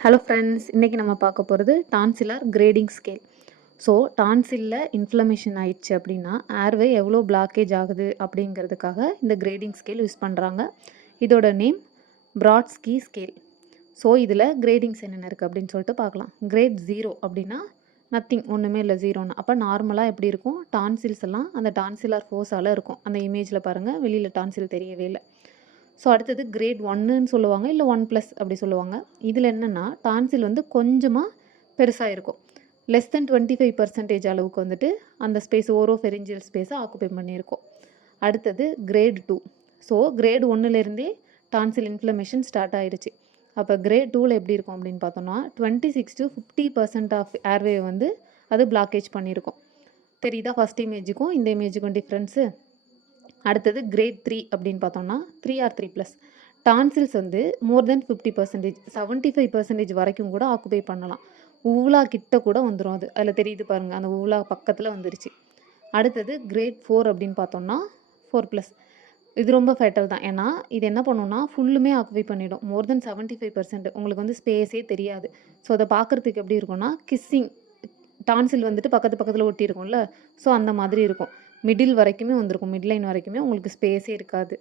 Hello friends, இன்றைக்கி நம்ம பார்க்க போகிறது டான்சிலர் கிரேடிங் ஸ்கேல். ஸோ டான்சிலில் இன்ஃப்ளமேஷன் ஆயிடுச்சு அப்படின்னா ஏர்வே எவ்வளோ பிளாக்கேஜ் ஆகுது அப்படிங்கிறதுக்காக இந்த கிரேடிங் ஸ்கேல் யூஸ் பண்ணுறாங்க. இதோட நேம் ப்ராட்ஸ்கி ஸ்கேல். ஸோ இதில் கிரேடிங்ஸ் என்னென்ன இருக்குது அப்படின்னு சொல்லிட்டு பார்க்கலாம். கிரேட் 0 அப்படின்னா நத்திங், ஒன்றுமே இல்லை, ஜீரோன்னு. அப்போ நார்மலாக எப்படி இருக்கும், டான்சில்ஸ் எல்லாம் அந்த டான்சிலர் ஃபோர்ஸால் இருக்கும். அந்த இமேஜில் பாருங்கள், வெளியில் டான்சில் தெரியவே இல்லை. ஸோ அடுத்தது கிரேட் 1ன்னு சொல்லுவாங்க, இல்லை 1+ அப்படி சொல்லுவாங்க. இதில் என்னென்னா டான்சில் வந்து கொஞ்சமாக பெருசாக இருக்கும். லெஸ் தென் 25% அளவுக்கு வந்துட்டு அந்த ஸ்பேஸ் ஓரோஃபெரிஞ்சியல் ஸ்பேஸை ஆக்குபை பண்ணியிருக்கோம். அடுத்தது கிரேட் 2. ஸோ கிரேட் 1லேருந்தே டான்சில் இன்ஃப்ளமேஷன் ஸ்டார்ட் ஆயிடுச்சு. அப்போ கிரேட் 2ல் எப்படி இருக்கும் அப்படின்னு பார்த்தோம்னா 26 to 50% ஆஃப் ஏர்வே வந்து அது பிளாக்கேஜ் பண்ணியிருக்கோம். தெரியுதா ஃபஸ்ட் இமேஜுக்கும் இந்த இமேஜுக்கும் டிஃப்ரென்ஸு? அடுத்தது கிரேட் 3 அப்படின்னு பார்த்தோம்னா 3 or 3+. டான்சில்ஸ் வந்து மோர் தென் 50%, 75% வரைக்கும் கூட ஆக்குபை பண்ணலாம். ஊவலா கிட்ட கூட வந்துடும். அதில் தெரியுது பாருங்கள், அந்த ஊவலா பக்கத்தில் வந்துருச்சு. அடுத்தது கிரேட் 4 அப்படின்னு பார்த்தோம்னா 4+. இது ரொம்ப ஃபேட்டல் தான். ஏன்னா இது என்ன பண்ணுன்னா ஃபுல்லுமே ஆக்குபை பண்ணிடும். மோர் தென் 75% உங்களுக்கு வந்து ஸ்பேஸே தெரியாது. ஸோ அதை பார்க்குறதுக்கு எப்படி இருக்கும்னா கிஸ்ஸிங், டான்சில் வந்துட்டு பக்கத்தில் ஒட்டி இருக்கும்ல, ஸோ அந்த மாதிரி இருக்கும். மிடில் வரைக்குமே வந்திருக்கும், மிட் லைன் வரைக்குமே உங்களுக்கு ஸ்பேஸே இருக்காது.